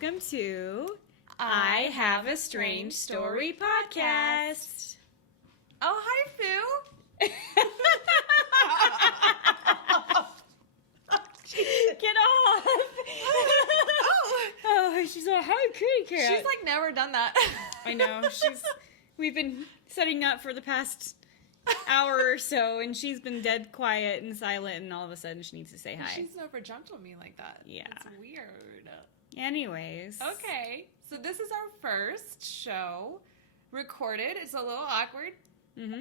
welcome to I Have a Strange Story podcast. Oh, hi, Fu. Get off! Oh, she's like, hi, kitty cat. She's like never done that. I know. We've been setting up for the past hour or so, and she's been dead quiet and silent, and all of a sudden she needs to say hi. She's never jumped on me like that. Yeah. It's weird. Anyways. Okay, so this is our first show recorded. It's a little awkward. Mm-hmm.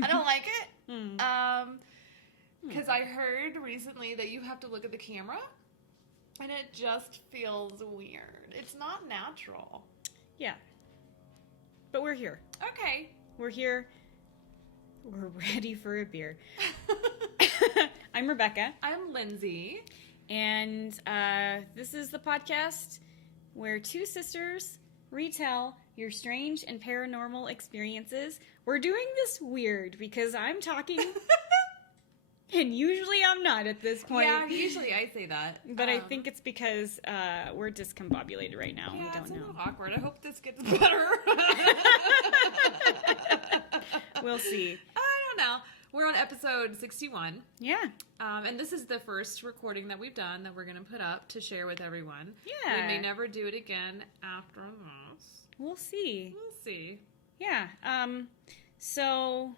I don't like it. Mm. Because I heard recently that you have to look at the camera, and it just feels weird. It's not natural. Yeah. But we're here. Okay. We're here. We're ready for a beer. I'm Rebecca. I'm Lindsay. And this is the podcast where two sisters retell your strange and paranormal experiences. We're doing this weird because I'm talking, and usually I'm not at this point. Yeah, usually I say that. But I think it's because we're discombobulated right now. Yeah, We don't it's a know. little awkward. I hope this gets better. We'll see. I don't know. We're on episode 61. Yeah. And this is the first recording that we've done that we're going to put up to share with everyone. Yeah. We may never do it again after this. We'll see. We'll see. Yeah. So,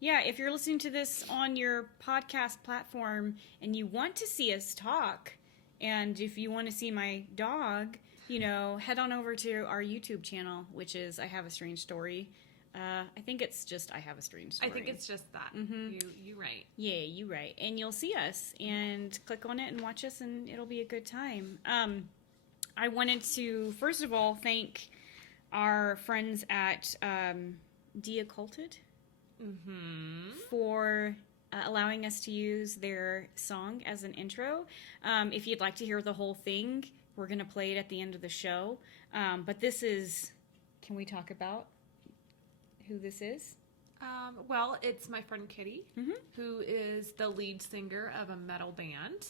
yeah, if you're listening to this on your podcast platform and you want to see us talk, and if you want to see my dog, head on over to our YouTube channel, which is I Have a Strange Story. I think it's just I Have a Strange Story. I think it's just that. Mm-hmm. You right. Yeah, you right. And you'll see us and click on it and watch us, and it'll be a good time. I wanted to, first of all, thank our friends at Deocculted for allowing us to use their song as an intro. If you'd like to hear the whole thing, we're going to play it at the end of the show. But this is, can we talk about who this is? Well, it's my friend Kitty, Mm-hmm. who is the lead singer of a metal band.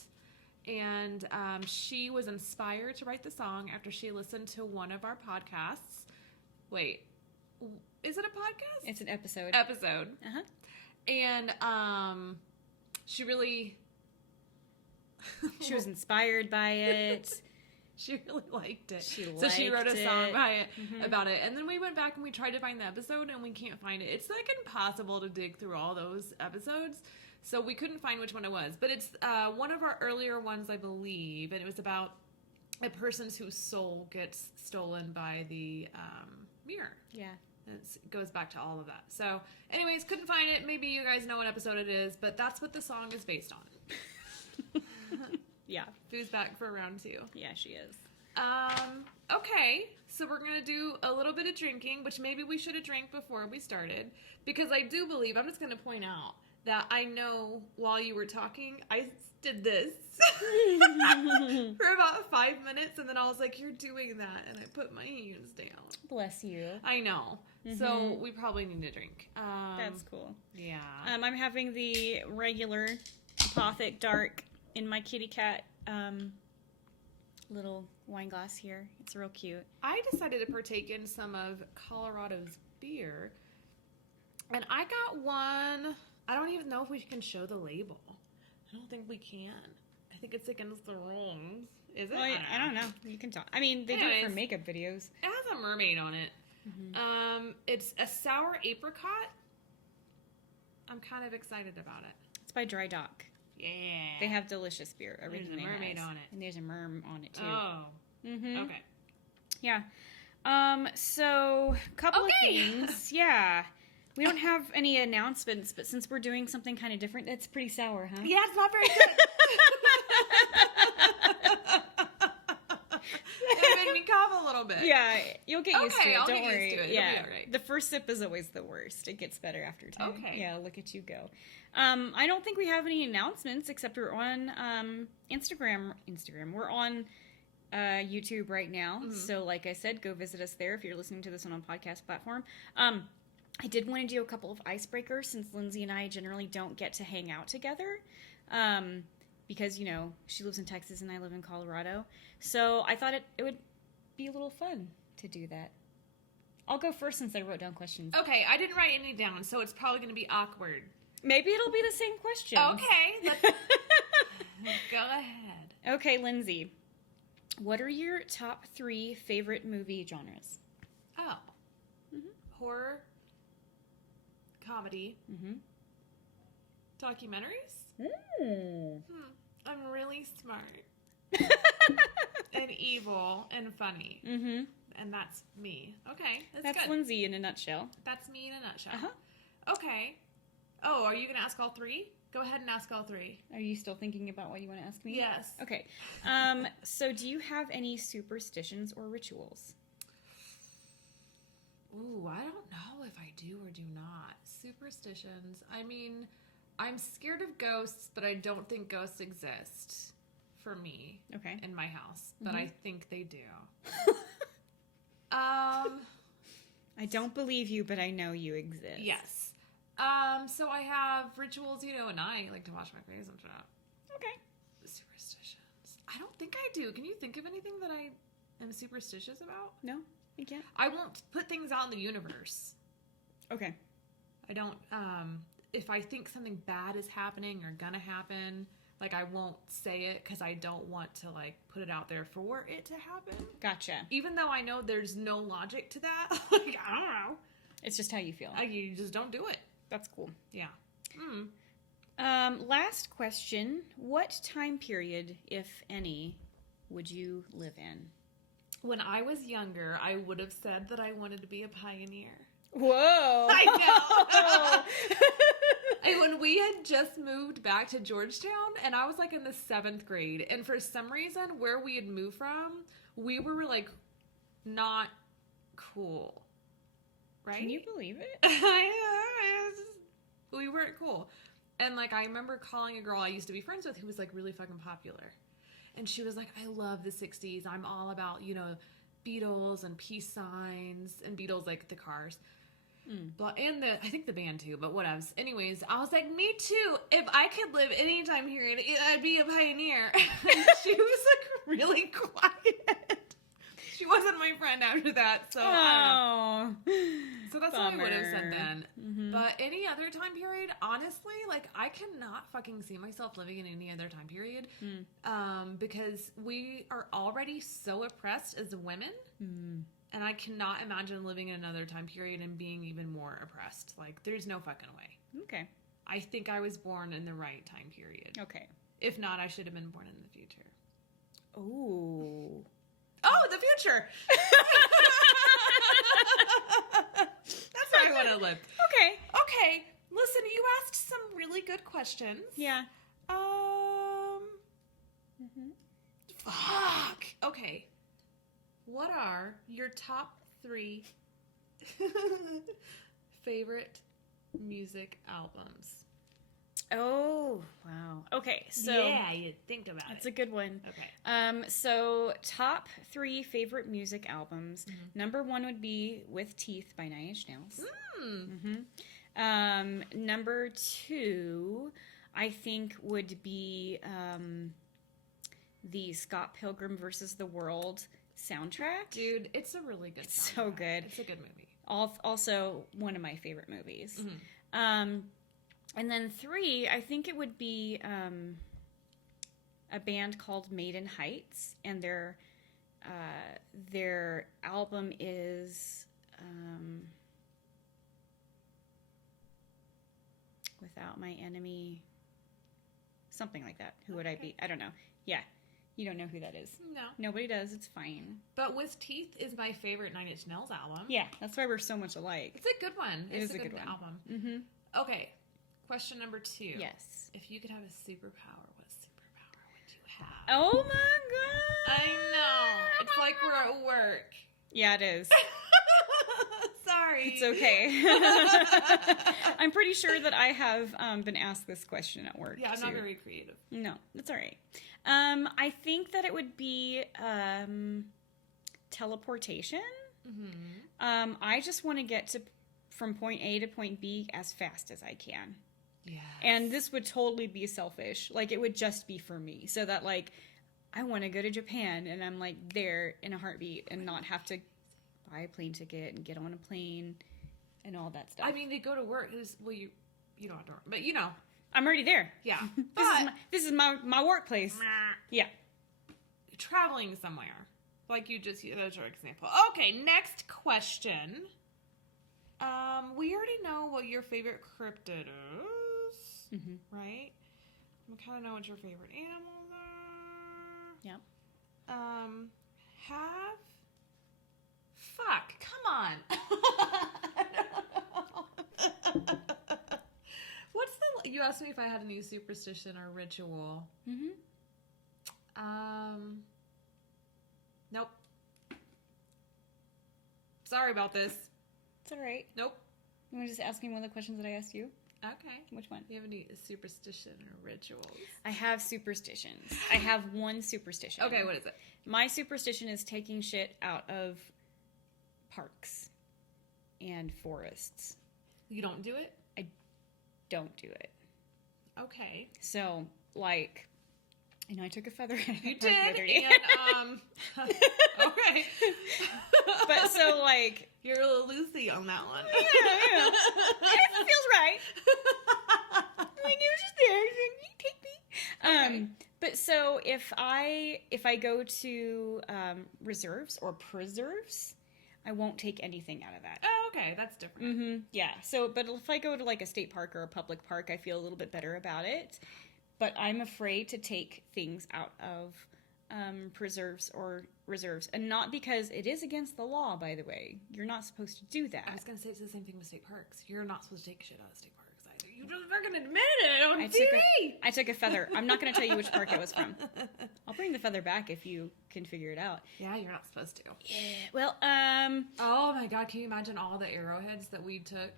And she was inspired to write the song after she listened to one of our podcasts. Wait, is it a podcast? It's an episode. Episode. Uh-huh. And she really... She was inspired by it. She really liked it. She wrote a liked song it. by it, Mm-hmm. about it. And then we went back and we tried to find the episode, and we can't find it. It's like impossible to dig through all those episodes. So we couldn't find which one it was. But it's one of our earlier ones, I believe. And it was about a person whose soul gets stolen by the mirror. Yeah. It goes back to all of that. So, anyways, couldn't find it. Maybe you guys know what episode it is, but that's what the song is based on. Yeah. Fu's back for round 2. Yeah, she is. Okay, so we're gonna do a little bit of drinking, which maybe we should have drank before we started, because I do believe, I'm just gonna point out, that I know while you were talking, I did this for about 5 minutes, and then I was like, you're doing that, and I put my hands down. Bless you. I know. So we probably need to drink. That's cool. Yeah. I'm having the regular Apothic Dark in my kitty cat little wine glass here. It's real cute. I decided to partake in some of Colorado's beer, and I got one. I don't even know if we can show the label. I don't think we can. I think it's against the rules. Is it? Well, I don't know. You can talk. I mean, they do it for Anyways. makeup videos. It has a mermaid on it. It's a sour apricot. I'm kind of excited about it. It's by Dry Dock. Yeah. They have delicious beer. Everything There's a they mermaid has. on it. And there's a merm on it too. Oh. Mm-hmm. Okay. Yeah. So, couple of things. Yeah. We don't have any announcements, but since we're doing something kind of different, that's pretty sour, huh? Yeah, it's not very good. It made me cough a little bit. Yeah, you'll get used to it. I'll Don't get worry. used to it. It'll Yeah, be all right. the first sip is always the worst. It gets better after time. Okay. Yeah, look at you go. I don't think we have any announcements except we're on Instagram. We're on YouTube right now. So, like I said, go visit us there if you're listening to this on a podcast platform. I did want to do a couple of icebreakers since Lindsay and I generally don't get to hang out together. because, she lives in Texas and I live in Colorado. So I thought it would be a little fun to do that. I'll go first since I wrote down questions. Okay, I didn't write any down, so it's probably going to be awkward. Maybe it'll be the same question. Okay, let's go ahead. Okay, Lindsay. What are your top 3 favorite movie genres? Oh. Horror, comedy, documentaries. I'm really smart and evil and funny. And that's me. Okay, that's good. Lindsay in a nutshell. That's me in a nutshell. Okay. Oh, are you going to ask all 3? Go ahead and ask all 3. Are you still thinking about what you want to ask me? Yes. Okay. So do you have any superstitions or rituals? Ooh, I don't know if I do or do not. Superstitions. I mean, I'm scared of ghosts, but I don't think ghosts exist for me. Okay. In my house, but I think they do. I don't believe you, but I know you exist. Yes. So I have rituals, and I like to wash my face and stuff. Okay. Superstitions. I don't think I do. Can you think of anything that I am superstitious about? No, I can't. I won't put things out in the universe. Okay. I don't, if I think something bad is happening or gonna happen, like I won't say it because I don't want to like put it out there for it to happen. Gotcha. Even though I know there's no logic to that. Like, I don't know. It's just how you feel. You just don't do it. That's cool. Yeah. Last question. What time period, if any, would you live in? When I was younger, I would have said that I wanted to be a pioneer. Whoa. I know. And when we had just moved back to Georgetown, and I was like in the 7th grade, and for some reason, where we had moved from, we were like not cool. Right? Can you believe it? We weren't cool. And like I remember calling a girl I used to be friends with who was like really fucking popular. And she was like, I love the 60s. I'm all about, Beatles and peace signs and Beatles like the Cars. But and I think the band too, but whatevs. Anyways, I was like, me too. If I could live any time period, I'd be a pioneer. And she was like really quiet. She wasn't my friend after that, so I don't know. So that's what I would have said then. But any other time period, honestly, like I cannot fucking see myself living in any other time period, because we are already so oppressed as women, and I cannot imagine living in another time period and being even more oppressed. Like, there's no fucking way. Okay. I think I was born in the right time period. Okay. If not, I should have been born in the future. Ooh. Oh, the future! That's where I want to live. Okay. Okay, listen, you asked some really good questions. Yeah. Fuck! Okay. What are your top 3 favorite music albums? Oh, wow. Okay, so yeah, you think about that's a good one. Okay. So top 3 favorite music albums. Number 1 would be With Teeth by Nine Inch Nails. Number 2, I think would be the Scott Pilgrim versus the World soundtrack. Dude, it's a really good It's soundtrack. so good. It's a good movie. Also one of my favorite movies. And then 3, I think it would be a band called Maiden Heights, and their album is Without My Enemy, something like that. Who would I be? I don't know. Yeah, you don't know who that is. No. Nobody does. It's fine. But With Teeth is my favorite Nine Inch Nails album. Yeah, that's why we're so much alike. It's a good one. It is a good one. album. Okay. Question number 2. Yes. If you could have a superpower, what superpower would you have? Oh my god! I know. It's like we're at work. Yeah, it is. Sorry. It's okay. I'm pretty sure that I have been asked this question at work. Yeah, I'm too. not very creative. No, that's all right. I think that it would be teleportation. I just want to get from point A to point B as fast as I can. Yes. And this would totally be selfish. Like, it would just be for me. So that, like, I want to go to Japan and I'm, like, there in a heartbeat and not have to buy a plane ticket and get on a plane and all that stuff. I mean, they go to work. Well, you don't have to work, but you know. I'm already there. Yeah. This is my workplace. Yeah. Traveling somewhere. Like you just, that's your example. Okay, next question. We already know what your favorite cryptid is, right? We kind of know what your favorite animals are. Yep. Fuck, come on. You asked me if I had a new superstition or ritual. Nope. Sorry about this. It's all right. Nope. You want to just ask me one of the questions that I asked you? Okay. Which one? Do you have any superstition or rituals? I have superstitions. I have one superstition. Okay, what is it? My superstition is taking shit out of parks and forests. You don't do it? Don't do it. Okay. So, like, I took a feather out of You a park the did, other day. and, okay. But so, like... You're a little loosey on that one. Yeah. It feels right. My nose is there. You take me. Okay. But so if I go to reserves or preserves, I won't take anything out of that. Oh, okay. That's different. Yeah. So, but if I go to like a state park or a public park, I feel a little bit better about it. But I'm afraid to take things out of preserves or reserves, and not because it is against the law. By the way, you're not supposed to do that. I was gonna say it's the same thing with state parks. You're not supposed to take shit out of state parks either. You just fucking admit it on TV. I took a feather. I'm not going to tell you which park it was from. I'll bring the feather back if you can figure it out. Yeah, you're not supposed to. Yeah. Well, Oh my god, can you imagine all the arrowheads that we took?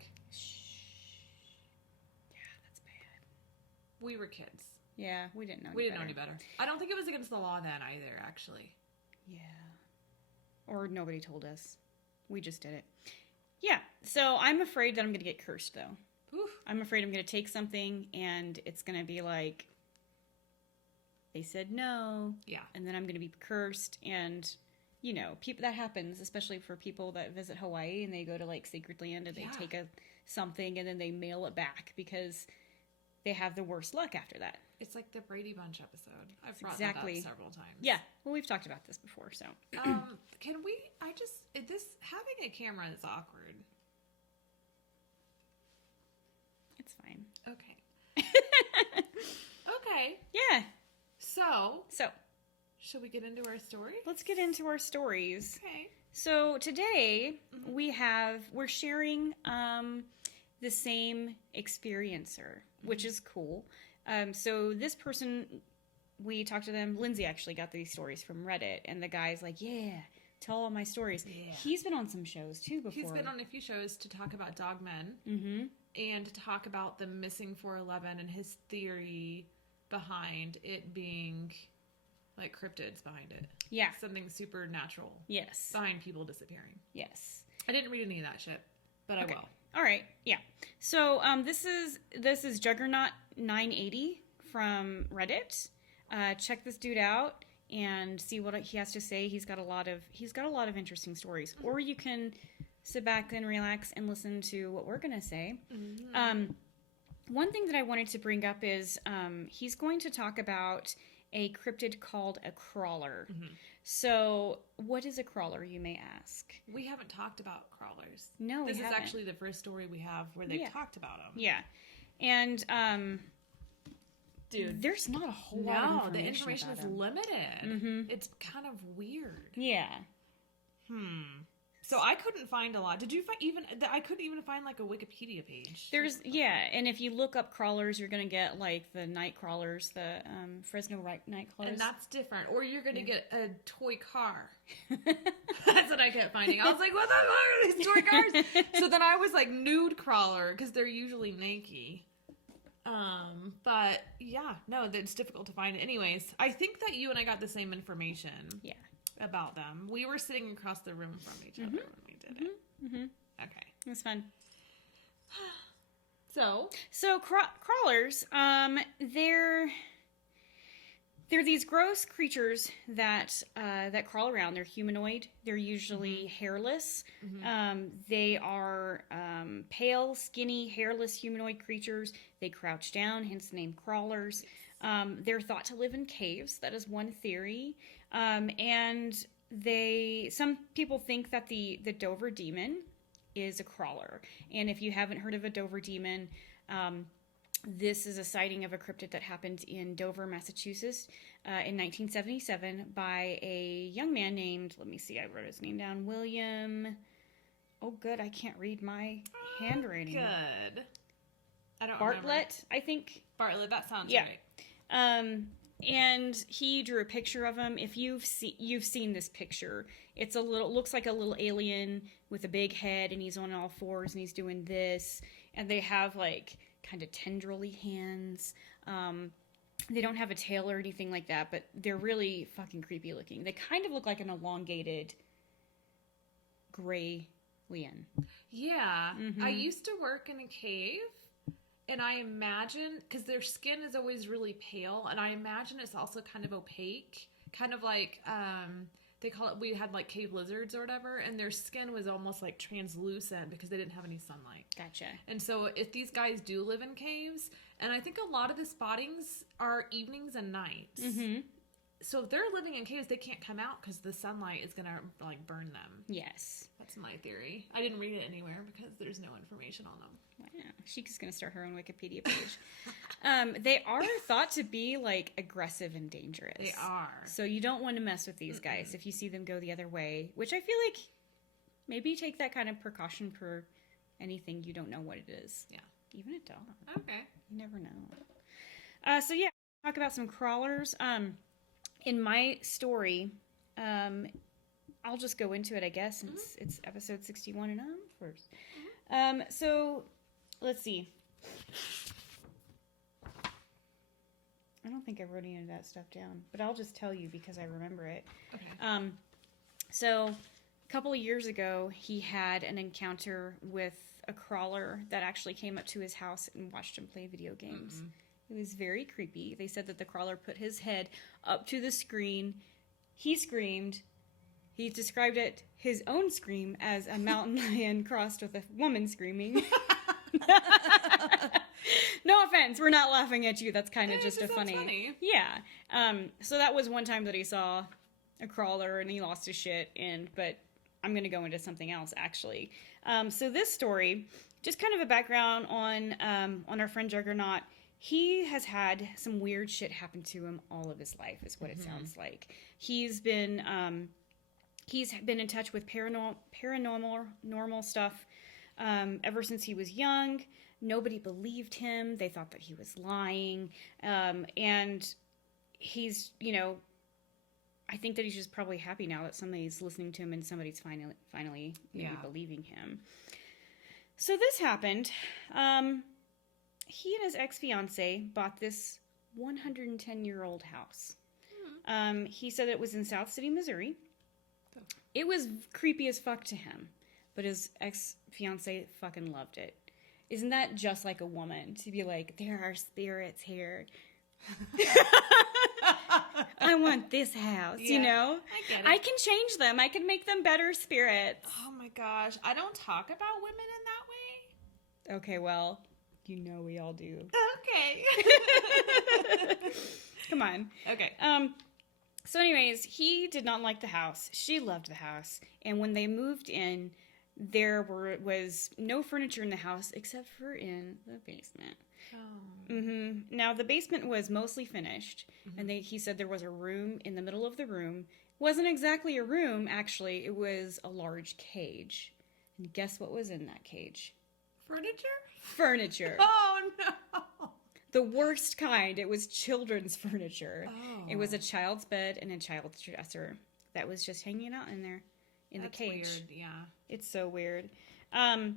Yeah, that's bad. We were kids. Yeah, we didn't know. We didn't know any better. I don't think it was against the law then either, actually. Yeah. Or nobody told us. We just did it. Yeah. So I'm afraid that I'm going to get cursed, though. Oof. I'm afraid I'm going to take something and it's going to be like, they said no. Yeah. And then I'm going to be cursed. And, you know, people that happens, especially for people that visit Hawaii and they go to like Sacred Land and they take something and then they mail it back because they have the worst luck after that. It's like the Brady Bunch episode. I've brought exactly that up several times. Yeah. Well, we've talked about this before, so. Can we, having a camera is awkward. It's fine. Okay. Okay. Yeah. So, So, should we get into our story? let's get into our stories. Okay. So, today we're sharing the same experiencer, which is cool. So this person, we talked to them. Lindsay actually got these stories from Reddit, and the guy's like, yeah, tell all my stories. Yeah. He's been on some shows, too, before. He's been on a few shows to talk about dogmen and to talk about the missing 411 and his theory behind it being like cryptids behind it. Yeah. Something supernatural Yes. behind people disappearing. Yes. I didn't read any of that shit, but I will. All right. Yeah. So this is Juggernaut 980 from Reddit. Check this dude out and see what he has to say. He's got a lot of interesting stories. Or you can sit back and relax and listen to what we're gonna say. One thing that I wanted to bring up is he's going to talk about a cryptid called a crawler. So, what is a crawler, you may ask? We haven't talked about crawlers. No, This we is haven't. actually the first story we have where they've talked about them. Yeah. And, Dude, there's not a whole lot of information. the information about is him. limited. It's kind of weird. Yeah. So I couldn't find a lot. Did you find I couldn't even find like a Wikipedia page. And if you look up crawlers, you're gonna get like the night crawlers, the Fresno night crawlers. And that's different. Or you're gonna get a toy car. That's what I kept finding. I was like, what the fuck are these toy cars? So then I was like nude crawler because they're usually naked. But yeah, no, it's difficult to find. Anyways, I think that you and I got the same information. Yeah. About them. We were sitting across the room from each other when we did it. Okay. It was fun. So crawlers, they're these gross creatures that that crawl around. They're humanoid. They're usually hairless. They are pale, skinny, hairless humanoid creatures. They crouch down, hence the name crawlers. They're thought to live in caves. That is one theory. And some people think that the Dover demon is a crawler. And if you haven't heard of a Dover demon, this is a sighting of a cryptid that happened in Dover, Massachusetts in 1977 by a young man named, let me see, I wrote his name down, William. Oh, good, I can't read my handwriting. Good. I don't Bartlett, remember. I think. Bartlett, that sounds Yeah. right. And he drew a picture of him. If you've seen this picture, looks like a little alien with a big head, and he's on all fours, and he's doing this, and they have like kind of tendrily hands. They don't have a tail or anything like that, but they're really fucking creepy looking. They kind of look like an elongated gray lion. Yeah. I used to work in a cave, and I imagine, because their skin is always really pale, and I imagine it's also kind of opaque, kind of like, they call it, we had like cave lizards or whatever, and their skin was almost like translucent because they didn't have any sunlight. Gotcha. And so if these guys do live in caves, and I think a lot of the spottings are evenings and nights. So if they're living in caves, they can't come out because the sunlight is going to like burn them. Yes. That's my theory. I didn't read it anywhere because there's no information on them. Yeah, she's gonna start her own Wikipedia page. They are thought to be like aggressive and dangerous. They are. So you don't want to mess with these guys if you see them go the other way, which I feel like maybe take that kind of precaution for anything you don't know what it is. Yeah. Even a dog. Okay. You never know. So yeah, talk about some crawlers. In my story, I'll just go into it, I guess, since it's episode 61 and I'm first. So let's see. I don't think I wrote any of that stuff down, but I'll just tell you because I remember it. Okay. So a couple of years ago, he had an encounter with a crawler that actually came up to his house and watched him play video games. It was very creepy. They said that the crawler put his head up to the screen. He screamed. He described it, his own scream, as a mountain lion crossed with a woman screaming. No offense, we're not laughing at you. That's kind of just a funny. Yeah. So that was one time that he saw a crawler and he lost his shit. But I'm going to go into something else actually. So this story, just kind of a background on our friend Juggernaut. He has had some weird shit happen to him all of his life, is what it sounds like. He's been in touch with paranormal stuff ever since he was young. Nobody believed him. They thought that he was lying. And he's, I think that he's just probably happy now that somebody's listening to him and somebody's finally maybe believing him. So this happened. He and his ex-fiance bought this 110-year-old house. He said it was in South City, Missouri. It was creepy as fuck to him, but his ex-fiance fucking loved it. Isn't that just like a woman to be like, there are spirits here. I want this house, I get it. I can change them. I can make them better spirits. Oh my gosh. I don't talk about women in that way. Okay, well, we all do. Okay. Come on. Okay. So anyways, he did not like the house. She loved the house. And when they moved in, there was no furniture in the house except for in the basement. Oh. Now, the basement was mostly finished. And he said there was a room in the middle of the room. Wasn't exactly a room, actually. It was a large cage. And guess what was in that cage? Furniture. Oh, no. The worst kind. It was children's furniture. Oh. It was a child's bed and a child's dresser that was just hanging out in there in That's the cage. Weird, yeah. It's so weird. And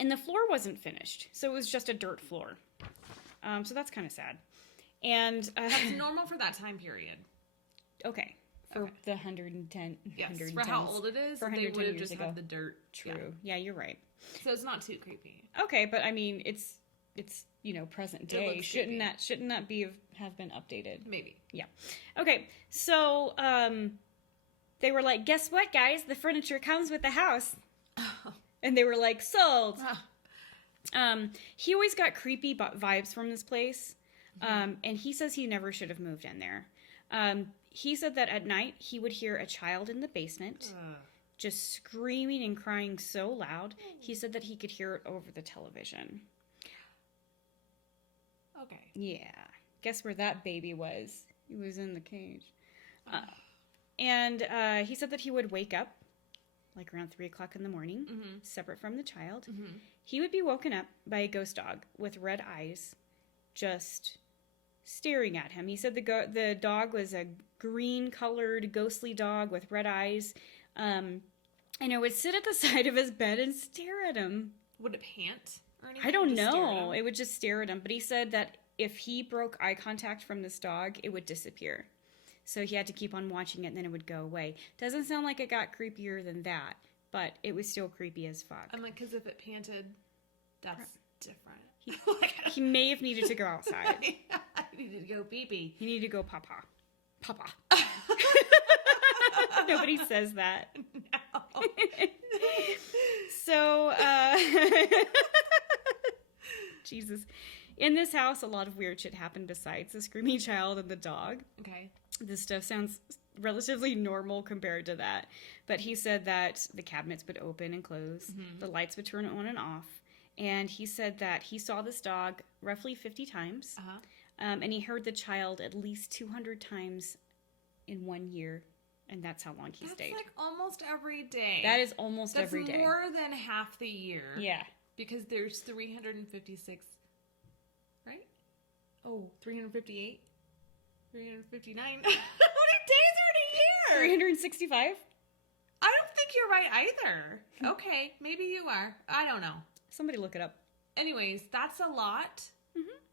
the floor wasn't finished, so it was just a dirt floor. So that's kind of sad. And That's normal for that time period. okay. For the 110. Yes, 110s. for how old it is, For they 110 would have years just ago. had the dirt. True. Yeah, you're right. So it's not too creepy. Okay, but I mean, it's it's, present It day. looks Shouldn't creepy. that have been updated? Maybe. Yeah. Okay. So, they were like, "Guess what, guys? The furniture comes with the house." And they were like, "Sold." He always got creepy vibes from this place. And he says he never should have moved in there. He said that at night he would hear a child in the basement just screaming and crying so loud. He said that he could hear it over the television. Okay. Yeah. Guess where that baby was? He was in the cage. And he said that he would wake up like around 3 o'clock in the morning, separate from the child. He would be woken up by a ghost dog with red eyes just staring at him. He said the dog was a green-colored, ghostly dog with red eyes. And it would sit at the side of his bed and stare at him. Would it pant or anything? I don't Just stare at know. him? It would just stare at him. But he said that if he broke eye contact from this dog, it would disappear. So he had to keep on watching it and then it would go away. Doesn't sound like it got creepier than that, but it was still creepy as fuck. I'm like, because if it panted, that's different. He may have needed to go outside. I needed to go pee-pee. He needed to go papa. Papa. Nobody says that. No. So, Jesus. In this house, a lot of weird shit happened besides the screaming child and the dog. Okay. This stuff sounds relatively normal compared to that. But he said that the cabinets would open and close, the lights would turn on and off. And he said that he saw this dog roughly 50 times. And he heard the child at least 200 times in 1 year. And that's how long he stayed. That's like almost every day. That is almost every day. That's more than half the year. Yeah. Because there's 356, right? Oh, 358? 359? How many days are in a year? 365? I don't think you're right either. Okay, maybe you are. I don't know. Somebody look it up. Anyways, that's a lot.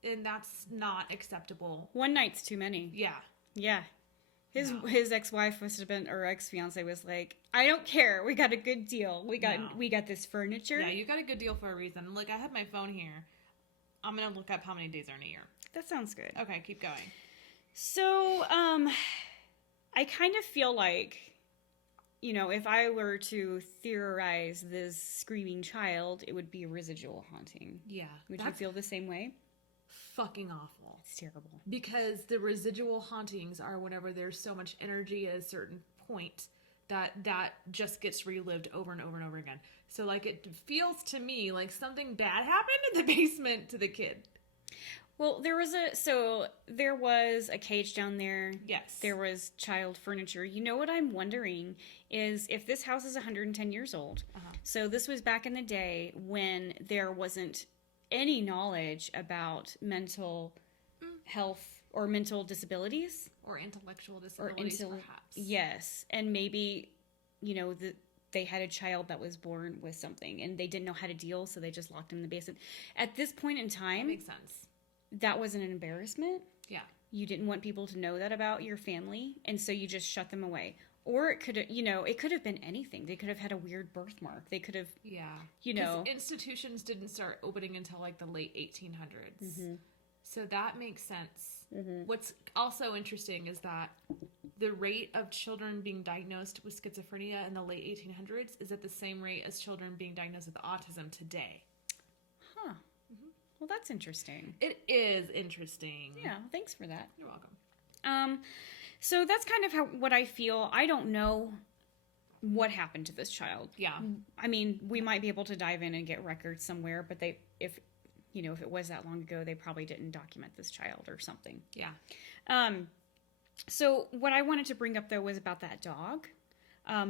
And that's not acceptable. One night's too many. Yeah. Yeah. His ex-wife must have been, or ex-fiance was like, "I don't care. We got a good deal. We got this furniture." Yeah, you got a good deal for a reason. Look, I have my phone here. I'm going to look up how many days are in a year. That sounds good. Okay, keep going. So, I kind of feel like, if I were to theorize this screaming child, it would be a residual haunting. Yeah. Would you feel the same way? Fucking awful. It's terrible. Because the residual hauntings are whenever there's so much energy at a certain point that just gets relived over and over and over again. So, like, it feels to me like something bad happened in the basement to the kid. Well, there was a cage down there. Yes. There was child furniture. You know what I'm wondering is if this house is 110 years old. So this was back in the day when there wasn't any knowledge about mental health or mental disabilities. Or intellectual disabilities, perhaps. Yes. And maybe, they had a child that was born with something and they didn't know how to deal, so they just locked him in the basement. At this point in time, That makes sense. that was an embarrassment. Yeah. You didn't want people to know that about your family, and so you just shut them away. Or it could have been anything. They could have had a weird birthmark. They could have, Yeah. 'Cause you institutions didn't start opening until like the late 1800s. So that makes sense. What's also interesting is that the rate of children being diagnosed with schizophrenia in the late 1800s is at the same rate as children being diagnosed with autism today. Huh. Well, that's interesting. It is interesting. Yeah, thanks for that. You're welcome. So that's kind of what I feel. I don't know what happened to this child. Yeah. I mean, we might be able to dive in and get records somewhere, but if it was that long ago, they probably didn't document this child or something. Yeah. So what I wanted to bring up, though, was about that dog.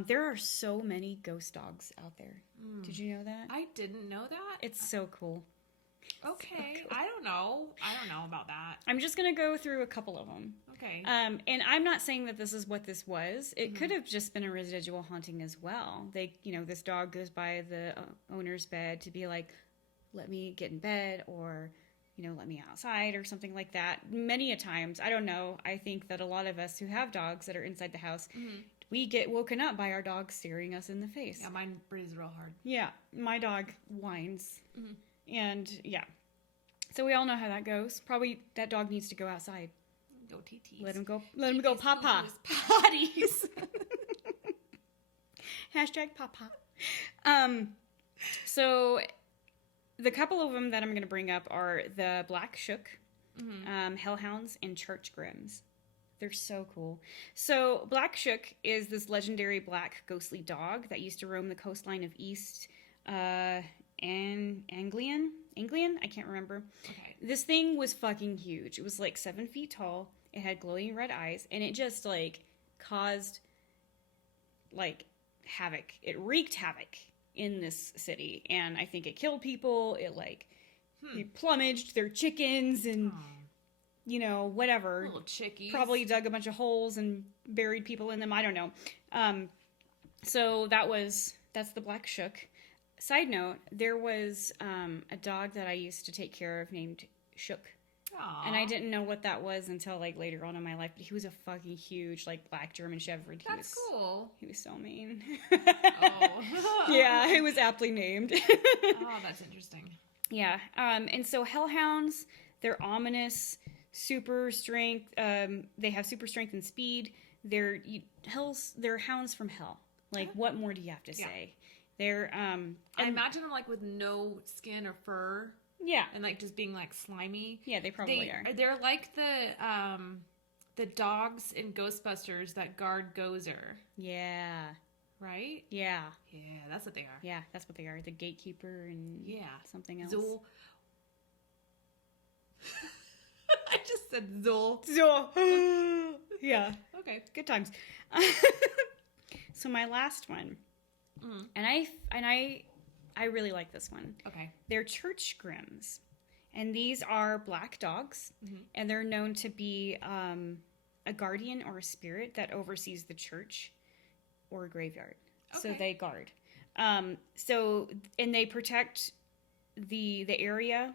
There are so many ghost dogs out there. Did you know that? I didn't know that. It's so cool. Okay. So cool. I don't know about that. I'm just going to go through a couple of them. Okay. And I'm not saying that this is what this was. It could have just been a residual haunting as well. This dog goes by the owner's bed to be like, let me get in bed, or, let me outside or something like that. Many a times, I don't know. I think that a lot of us who have dogs that are inside the house, we get woken up by our dog staring us in the face. Yeah, mine breathes real hard. Yeah, my dog whines. And yeah. So we all know how that goes. Probably that dog needs to go outside. Go TTs. Let him go. Let him go. Papa. Potties. Hashtag Papa. So the couple of them that I'm going to bring up are the Black Shook, Hellhounds, and Church Grims. They're so cool. So Black Shook is this legendary black ghostly dog that used to roam the coastline of East Anglian? I can't remember. Okay. This thing was fucking huge. It was like 7 feet tall. It had glowing red eyes, and it just like caused like havoc. It wreaked havoc in this city, and I think it killed people. It like it plumaged their chickens and you know whatever. Little chickies. Probably dug a bunch of holes and buried people in them. I don't know. So that's the Black Shook. Side note: there was a dog that I used to take care of named Shook. Aww. And I didn't know what that was until like later on in my life. But he was a fucking huge like black German Shepherd. That's cool. He was so mean. Oh. Yeah, it was aptly named. Oh, that's interesting. Yeah. And so hellhounds, they're ominous, super strength. They have super strength and speed. They're hounds from hell. Like, what more do you have to say? They're I imagine them like with no skin or fur. Yeah. And like just being like slimy. Yeah, they probably are. They're like the dogs in Ghostbusters that guard Gozer, Yeah. right? Yeah. Yeah, that's what they are. Yeah, that's what they are. The gatekeeper and something else. Zol. I just said Zol. Yeah. Okay. Good times. So my last one, and I really like this one. Okay. They're Church Grims, and these are black dogs, and they're known to be a guardian or a spirit that oversees the church or a graveyard. Okay. So they guard. And they protect the area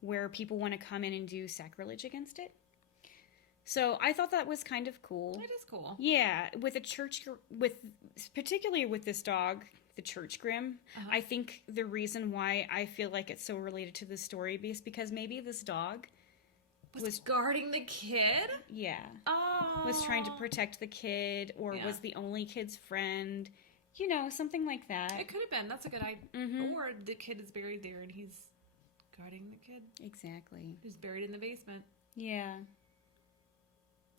where people want to come in and do sacrilege against it. So I thought that was kind of cool. It is cool. Yeah, particularly with this dog, the Church Grim. I think the reason why I feel like it's so related to this story is because maybe this dog was guarding the kid? Oh. Was trying to protect the kid or was the only kid's friend. You know, something like that. It could have been. That's a good idea. Or the kid is buried there and he's guarding the kid. Exactly. He's buried in the basement. Yeah.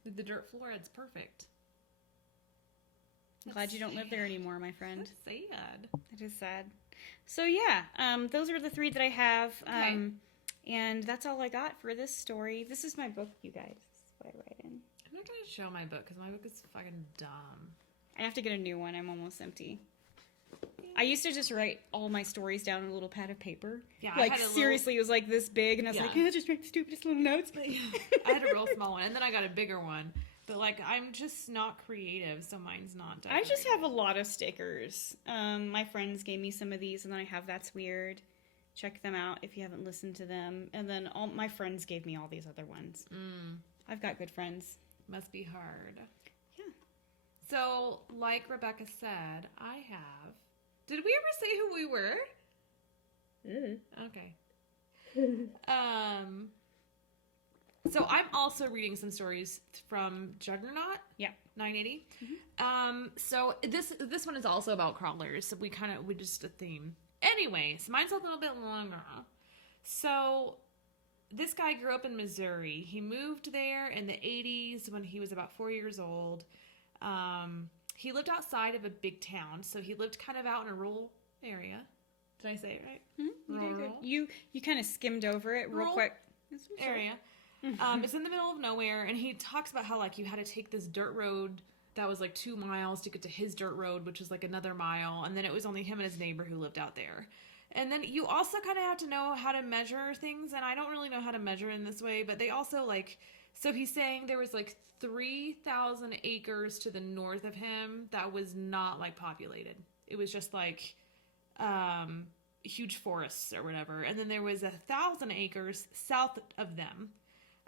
The dirt floor, it's perfect. I'm glad you don't live there anymore, my friend. That's sad. It is sad. So yeah, those are the 3 that I have. Okay. And that's all I got for this story. This is my book, you guys. This is what I write in. I'm not going to show my book because my book is fucking dumb. I have to get a new one. I'm almost empty. I used to just write all my stories down on a little pad of paper. Yeah, like seriously, it was like this big, and I was like, just write the stupidest little notes. I had a real small one, and then I got a bigger one. But like, I'm just not creative, so mine's not done. I just have a lot of stickers. My friends gave me some of these, and then I have That's Weird. Check them out if you haven't listened to them. And then all my friends gave me all these other ones. I've got good friends. Must be hard. Yeah. So, like Rebecca said, I have... Did we ever say who we were? Okay. So I'm also reading some stories from Juggernaut. Yeah. 980. So this one is also about crawlers. We just a theme. Anyways, mine's a little bit longer. So this guy grew up in Missouri. He moved there in the 80s when he was about 4 years old. He lived outside of a big town, so he lived kind of out in a rural area. Did I say it right? You did good. You kind of skimmed over it real quick. Area. It's in the middle of nowhere, and he talks about how like you had to take this dirt road that was like 2 miles to get to his dirt road, which was like another mile, and then it was only him and his neighbor who lived out there. And then you also kind of have to know how to measure things, and I don't really know how to measure in this way, but they also like, so he's saying there was like 3,000 acres to the north of him that was not like populated. It was just like huge forests or whatever. And then there was 1,000 acres south of them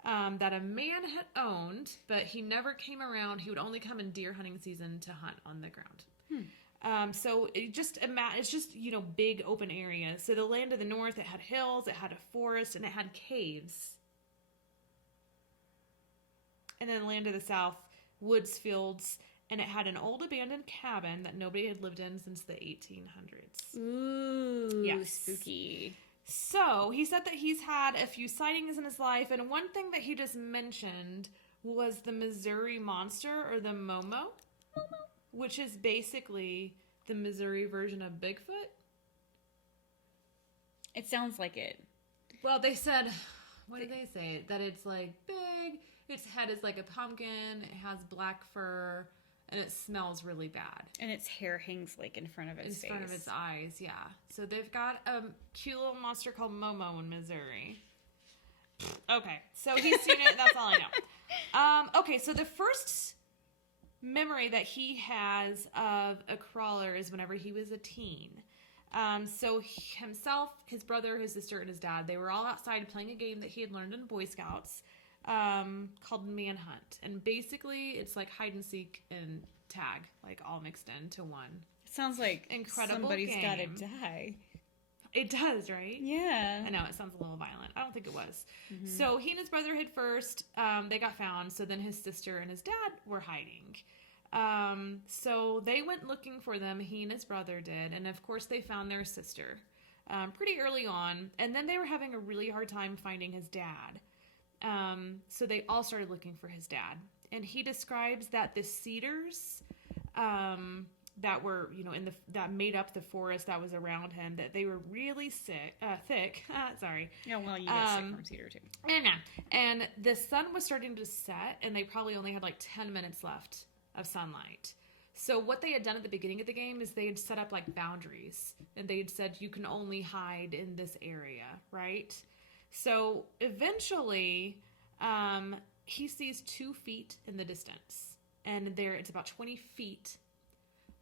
that a man had owned, but he never came around. He would only come in deer hunting season to hunt on the ground. So it's just, big open areas. So the land of the north, it had hills, it had a forest, and it had caves. And then the land of the south, woods, fields, and it had an old abandoned cabin that nobody had lived in since the 1800s. Ooh, Yes. spooky. So he said that he's had a few sightings in his life, and one thing that he just mentioned was the Missouri Monster, or the Momo, which is basically the Missouri version of Bigfoot. It sounds like it. Well, they said, what did they say? That it's like big, its head is like a pumpkin, it has black fur, and it smells really bad. And its hair hangs like in front of its face. In front of its eyes, yeah. So they've got a cute little monster called Momo in Missouri. Okay, so he's seen it, that's all I know. Okay, so the first memory that he has of a crawler is whenever he was a teen. So himself, his brother, his sister, and his dad, they were all outside playing a game that he had learned in Boy Scouts called Manhunt. And basically, it's like hide and seek and tag, like all mixed into one. It sounds like Incredible somebody's game. gotta die. It does, right? Yeah. I know, it sounds a little violent. I don't think it was. So he and his brother hid first. They got found. So then his sister and his dad were hiding. So they went looking for them. He and his brother did. And of course they found their sister pretty early on. And then they were having a really hard time finding his dad. So they all started looking for his dad. And he describes that the cedars that were, that made up the forest that was around him, that they were really thick. Sorry. Yeah, well, you get sick from cedar too. And the sun was starting to set, and they probably only had like 10 minutes left of sunlight. So what they had done at the beginning of the game is they had set up like boundaries, and they had said you can only hide in this area, right? So eventually, he sees 2 feet in the distance, and it's about 20 feet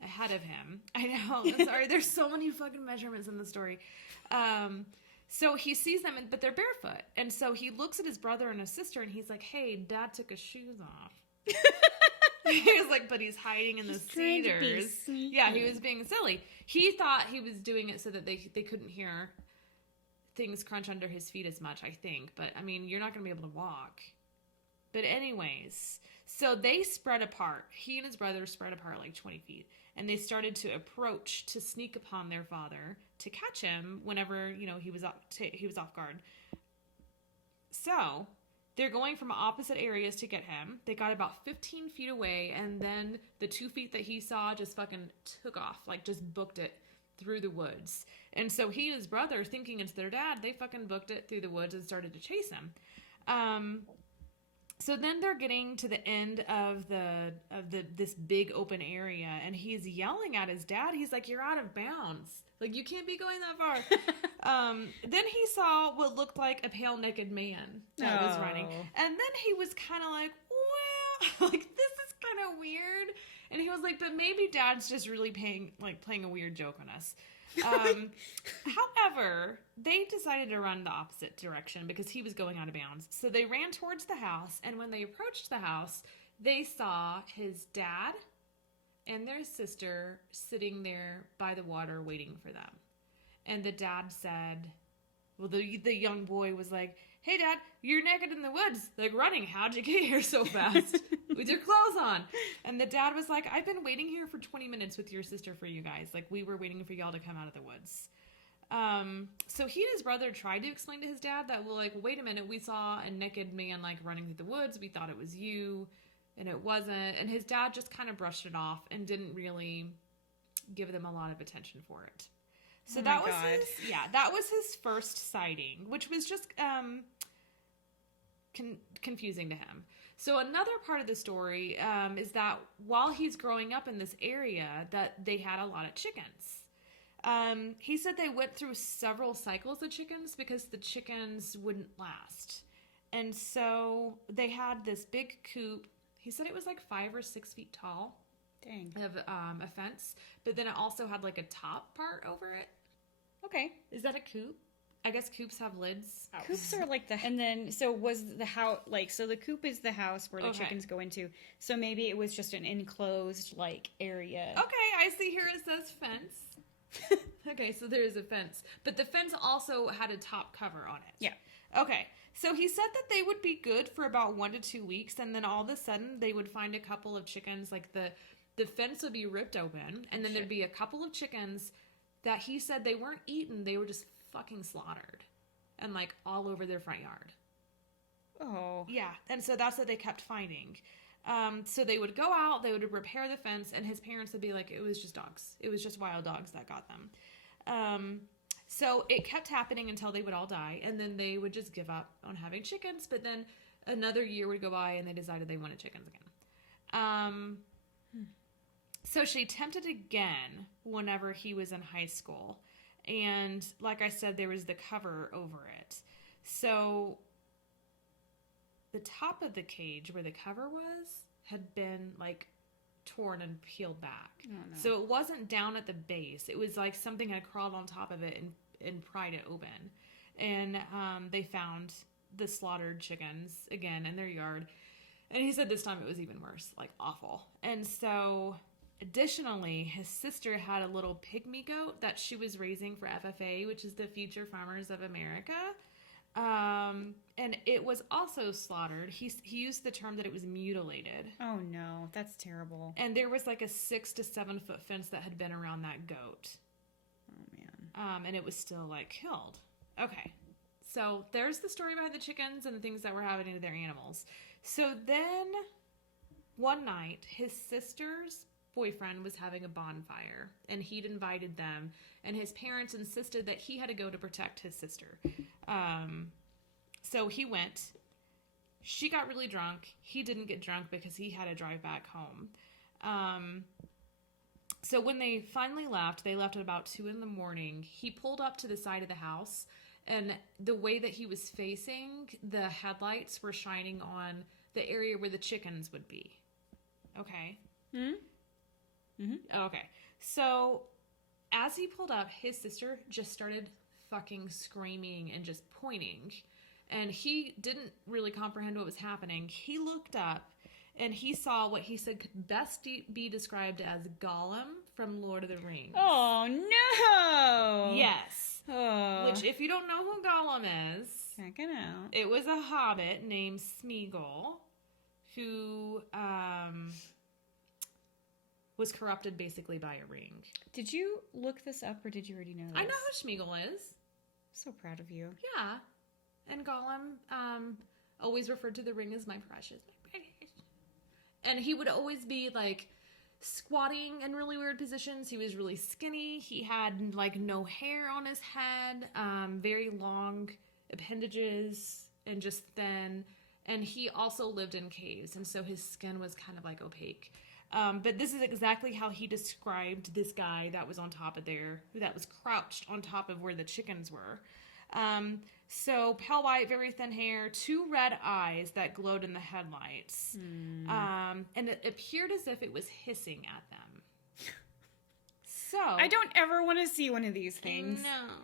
ahead of him. I know. I'm sorry. There's so many fucking measurements in the story. So he sees them, but they're barefoot. And so he looks at his brother and his sister, and he's like, hey, Dad took his shoes off. He was like, but he's hiding in the cedars. Yeah, he was being silly. He thought he was doing it so that they couldn't hear things crunch under his feet as much, I think. But, I mean, you're not going to be able to walk. But anyways, so they spread apart. He and his brother spread apart like 20 feet. And they started to approach to sneak upon their father to catch him whenever, he was off guard. So they're going from opposite areas to get him. They got about 15 feet away, and then the 2 feet that he saw just fucking took off, like just booked it through the woods. And so he and his brother, thinking it's their dad, they fucking booked it through the woods and started to chase him. So then they're getting to the end of this big open area, and he's yelling at his dad. He's like, "You're out of bounds. Like, you can't be going that far." Then he saw what looked like a pale, naked man that was running, and then he was kind of like, "Well, like this is kind of weird." And he was like, "But maybe Dad's just really playing a weird joke on us." However, they decided to run the opposite direction because he was going out of bounds. So they ran towards the house, and when they approached the house, they saw his dad and their sister sitting there by the water waiting for them. And the dad said, well, the young boy was like, "Hey, Dad, you're naked in the woods, like running. How'd you get here so fast with your clothes on?" And the dad was like, "I've been waiting here for 20 minutes with your sister for you guys. Like, we were waiting for y'all to come out of the woods." So he and his brother tried to explain to his dad that, well, like, wait a minute, we saw a naked man, like, running through the woods. We thought it was you, and it wasn't. And his dad just kind of brushed it off and didn't really give them a lot of attention for it. So that was his first sighting, which was just confusing to him. So another part of the story is that while he's growing up in this area, that they had a lot of chickens. He said they went through several cycles of chickens because the chickens wouldn't last. And so they had this big coop. He said it was like 5 or 6 feet tall. Dang. Of a fence, but then it also had like a top part over it. Okay. Is that a coop? I guess coops have lids. Coops are like and then, so was the house, like, so the coop is the house where the chickens go into. So maybe it was just an enclosed, like, area. Okay, I see here it says fence. Okay, so there is a fence. But the fence also had a top cover on it. Yeah. Okay, so he said that they would be good for about 1 to 2 weeks, and then all of a sudden they would find a couple of chickens, like the fence would be ripped open, and then there'd be a couple of chickens that he said they weren't eaten, they were just fucking slaughtered. And like all over their front yard. Oh. Yeah, and so that's what they kept finding. So they would go out, they would repair the fence, and his parents would be like, it was just dogs. It was just wild dogs that got them. So it kept happening until they would all die, and then they would just give up on having chickens, but then another year would go by, and they decided they wanted chickens again. So she attempted again whenever he was in high school, and like I said, there was the cover over it. So the top of the cage where the cover was had been like torn and peeled back. Oh, no. So it wasn't down at the base. It was like something had crawled on top of it and pried it open. And they found the slaughtered chickens again in their yard. And he said this time it was even worse, like awful. And so additionally, his sister had a little pygmy goat that she was raising for FFA, which is the Future Farmers of America. And it was also slaughtered. He used the term that it was mutilated. Oh no, that's terrible. And there was like a 6 to 7 foot fence that had been around that goat. Oh man. And it was still like killed. Okay. So there's the story behind the chickens and the things that were happening to their animals. So then one night, his sister's boyfriend was having a bonfire and he'd invited them, and his parents insisted that he had to go to protect his sister. So he went. She got really drunk. He didn't get drunk because he had to drive back home. So when they finally left, they left at about 2 a.m. He pulled up to the side of the house, and the way that he was facing, the headlights were shining on the area where the chickens would be. Okay. Okay. So as he pulled up, his sister just started fucking screaming and just pointing. And he didn't really comprehend what was happening. He looked up and he saw what he said could best be described as Gollum from Lord of the Rings. Oh no. Yes. Oh. Which, if you don't know who Gollum is, check it out. it was a hobbit named Smeagol who was corrupted basically by a ring. Did you look this up or did you already know this? I know who Smeagol is. So proud of you. Yeah. And Gollum always referred to the ring as my precious. And he would always be like squatting in really weird positions. He was really skinny. He had like no hair on his head, very long appendages, and just thin. And he also lived in caves, and so his skin was kind of like opaque. But this is exactly how he described this guy that was on top of there, that was crouched on top of where the chickens were. So pale white, very thin hair, 2 red eyes that glowed in the headlights. And it appeared as if it was hissing at them. So I don't ever want to see one of these things. No.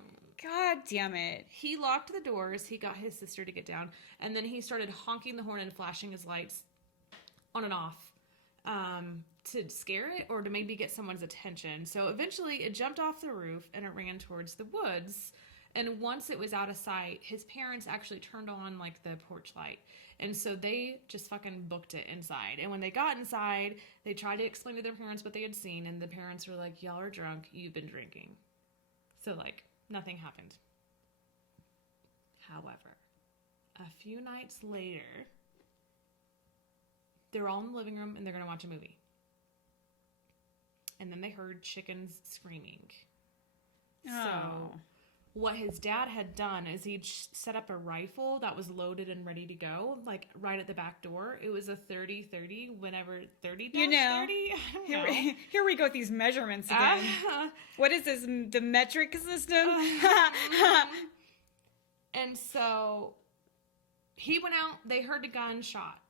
God damn it. He locked the doors. He got his sister to get down. And then he started honking the horn and flashing his lights on and off to scare it or to maybe get someone's attention. So eventually it jumped off the roof and it ran towards the woods. And once it was out of sight, his parents actually turned on like the porch light. And so they just fucking booked it inside. And when they got inside, they tried to explain to their parents what they had seen. And the parents were like, y'all are drunk. You've been drinking. So like nothing happened. However, a few nights later, they're all in the living room and they're going to watch a movie. And then they heard chickens screaming. Oh. So what his dad had done is he'd set up a rifle that was loaded and ready to go, like right at the back door. It was a 30-30, whenever 30-30? You know, I don't know. here we go with these measurements again. What is this, the metric system? And so he went out, they heard a gunshot.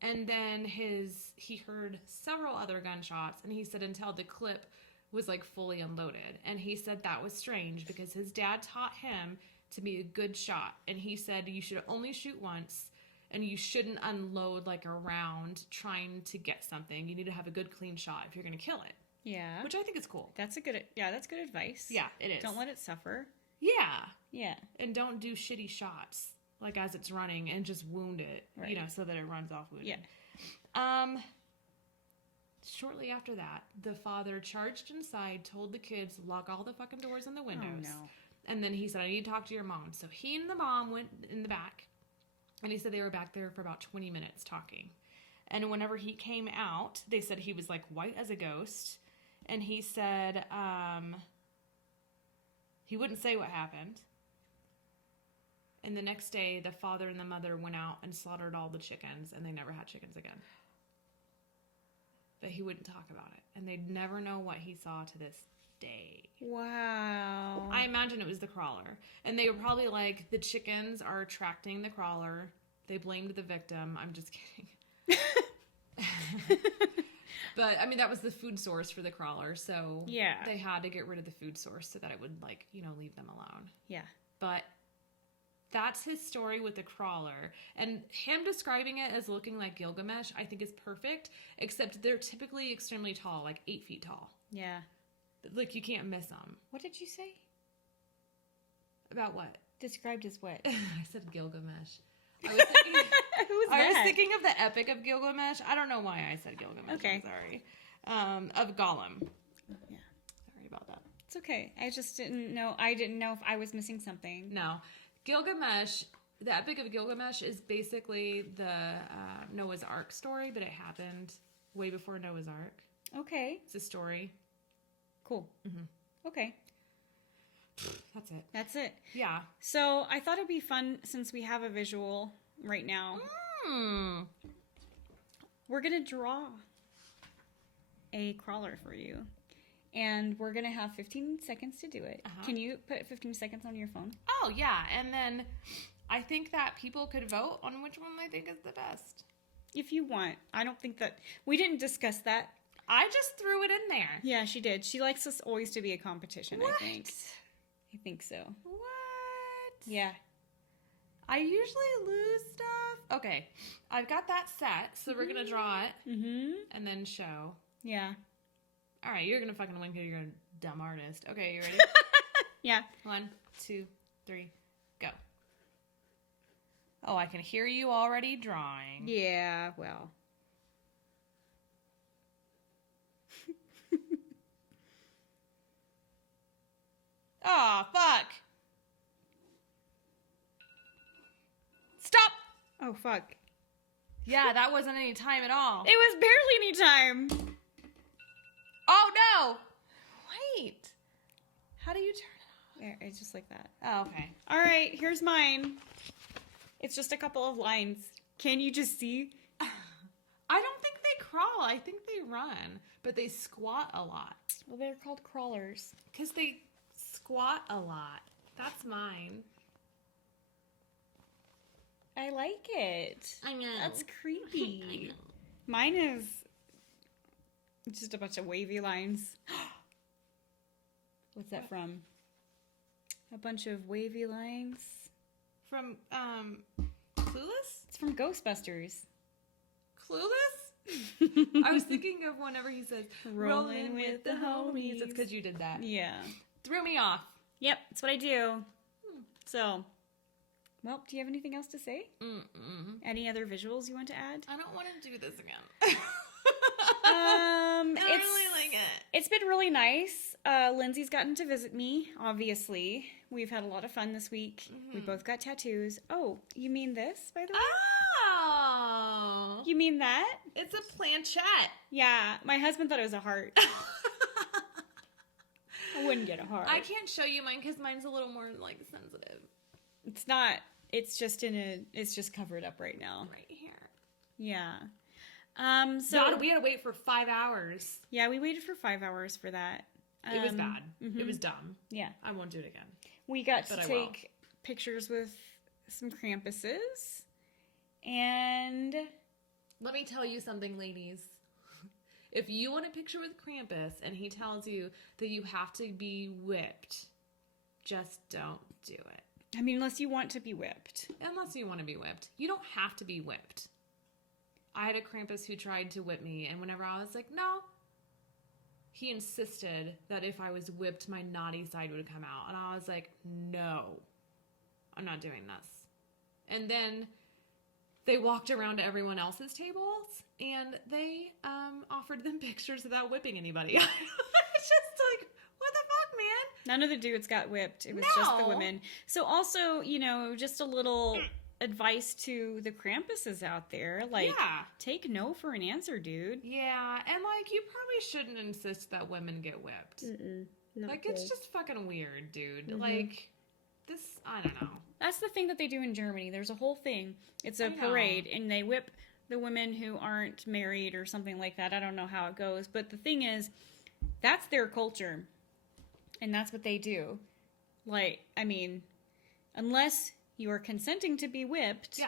And then he heard several other gunshots, and he said until the clip was like fully unloaded. And he said that was strange because his dad taught him to be a good shot. And he said you should only shoot once, and you shouldn't unload like a round trying to get something. You need to have a good clean shot if you're going to kill it. Yeah. which I think is cool. That's good advice. Yeah, it is. Don't let it suffer. Yeah. Yeah. And don't do shitty shots, like as it's running, and just wound it, Right. so that it runs off wounded. Yeah. Shortly after that, the father charged inside, told the kids, lock all the fucking doors and the windows. Oh, no. And then he said, I need to talk to your mom. So he and the mom went in the back, and he said they were back there for about 20 minutes talking. And whenever he came out, they said he was like white as a ghost. And he said he wouldn't say what happened. And the next day, the father and the mother went out and slaughtered all the chickens, and they never had chickens again. But he wouldn't talk about it. And they'd never know what he saw to this day. Wow. I imagine it was the crawler. And they were probably like, the chickens are attracting the crawler. They blamed the victim. I'm just kidding. But, I mean, that was the food source for the crawler. So Yeah. they had to get rid of the food source so that it would, like, leave them alone. Yeah. But that's his story with the crawler. And him describing it as looking like Gilgamesh, I think is perfect. Except they're typically extremely tall, like 8 feet tall. Yeah. Like, you can't miss them. What did you say? About what? Described as what? I said Gilgamesh. I was thinking, Who's I was that? thinking of the Epic of Gilgamesh. I don't know why I said Gilgamesh. Okay. I'm sorry. Of Gollum. Yeah. Sorry about that. It's okay. I just didn't know. I didn't know if I was missing something. No. Gilgamesh, the Epic of Gilgamesh is basically the Noah's Ark story, but it happened way before Noah's Ark. Okay. It's a story. Cool. Mhm. Okay. That's it. That's it. Yeah. So I thought it'd be fun since we have a visual right now. Mm. We're going to draw a crawler for you. And we're going to have 15 seconds to do it. Uh-huh. Can you put 15 seconds on your phone? Oh, yeah. And then I think that people could vote on which one they think is the best. If you want. I don't think that... We didn't discuss that. I just threw it in there. Yeah, she did. She likes us always to be a competition, What? I think. I think so. What? Yeah. I usually lose stuff. Okay. I've got that set, so we're going to draw it Mm-hmm. and then show. Yeah. All right, you're going to fucking win because you're a dumb artist. Okay, you ready? Yeah. 1, 2, 3, go. Oh, I can hear you already drawing. Yeah, well. Oh, fuck. Stop. Oh, fuck. Yeah, that wasn't any time at all. It was barely any time. Oh, no. Wait. How do you turn There, it's just like that. it off? Oh, okay. All right, here's mine. It's just a couple of lines. Can you just see? I don't think they crawl. I think they run. But they squat a lot. Well, they're called crawlers. Because they squat a lot. That's mine. I like it. I know. That's creepy. I know. Mine is just a bunch of wavy lines. What's that from? A bunch of wavy lines. From, Clueless? It's from Ghostbusters. Clueless? I was thinking of whenever he says, Rolling with the homies. It's because you did that. Yeah. Threw me off. Yep, that's what I do. So, well, do you have anything else to say? Mm-mm. Any other visuals you want to add? I don't want to do this again. I I don't really like it. It's been really nice. Lindsay's gotten to visit me, obviously. We've had a lot of fun this week. We both got tattoos. Oh, you mean this, by the way? Oh. You mean that? It's a planchette. Yeah, my husband thought it was a heart. I wouldn't get a heart. I can't show you mine because mine's a little more, like, sensitive. It's not. It's just it's just covered up right now. Right here. Yeah. So God, we had to wait for 5 hours. yeah, we waited for 5 hours for that. It was bad. mhm. It was dumb. Yeah. I won't do it again. We got to But I will. take pictures with some Krampuses. And Let me tell you something, ladies. If you want a picture with Krampus and he tells you that you have to be whipped, just don't do it. I mean, unless you want to be whipped. Unless you want to be whipped. You don't have to be whipped. I had a Krampus who tried to whip me, and whenever I was like, no, he insisted that if I was whipped, my naughty side would come out. And I was like, no, I'm not doing this. And then they walked around to everyone else's tables and they offered them pictures without whipping anybody. It's just like, what the fuck, man? None of the dudes got whipped. It was just the women. So also, you know, just a little advice to the Krampuses out there. Like, take no for an answer, dude. Yeah, and like, you probably shouldn't insist that women get whipped. Like, it's just fucking weird, dude. Like, this, I don't know. That's the thing that they do in Germany. There's a whole thing. It's a parade, and they whip the women who aren't married or something like that. I don't know how it goes. But the thing is, that's their culture. And that's what they do. Like, I mean, unless you are consenting to be whipped,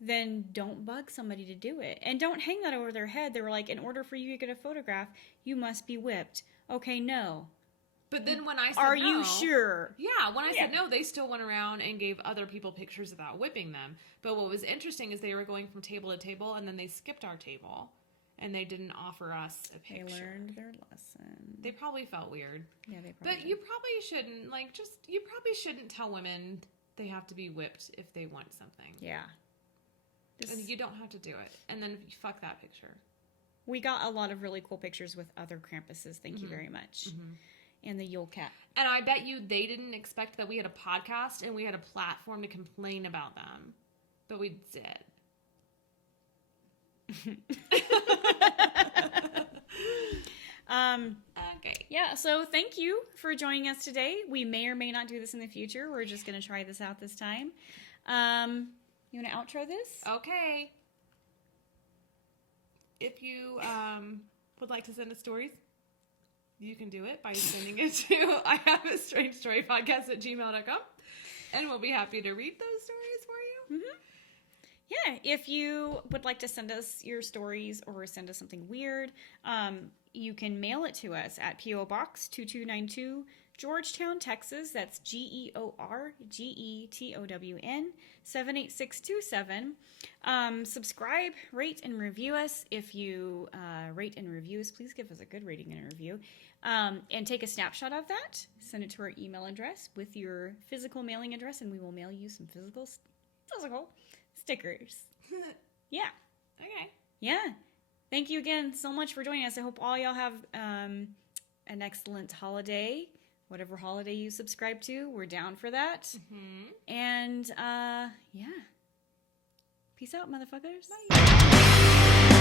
then don't bug somebody to do it. And don't hang that over their head. They were like, in order for you to get a photograph, you must be whipped. Okay, no. But then when I said Are you sure? Yeah, when I said no, they still went around and gave other people pictures without whipping them. But what was interesting is they were going from table to table, and then they skipped our table. And they didn't offer us a picture. They learned their lesson. They probably felt weird. Yeah, they probably But you probably shouldn't, like, you probably shouldn't tell women they have to be whipped if they want something. Yeah. And you don't have to do it. And then fuck that picture. We got a lot of really cool pictures with other Krampuses. Thank you very much. And the Yule Cat. And I bet you they didn't expect that we had a podcast and we had a platform to complain about them. But we did. Okay. Yeah, so thank you for joining us today. We may or may not do this in the future. We're just going to try this out this time. You want to outro this? Okay. If you would like to send us stories, you can do it by sending it to I have a strange story podcast at gmail.com, and we'll be happy to read those stories for you. Yeah, if you would like to send us your stories or send us something weird, you can mail it to us at P.O. Box 2292, Georgetown, Texas. That's Georgetown 78627. Subscribe, rate, and review us. If you rate and review us, please give us a good rating and a review. And take a snapshot of that. Send it to our email address with your physical mailing address, and we will mail you some physical stickers. Yeah. Okay. Yeah. Thank you again so much for joining us. I hope all y'all have an excellent holiday. Whatever holiday you subscribe to, we're down for that. And, yeah. Peace out, motherfuckers. Bye.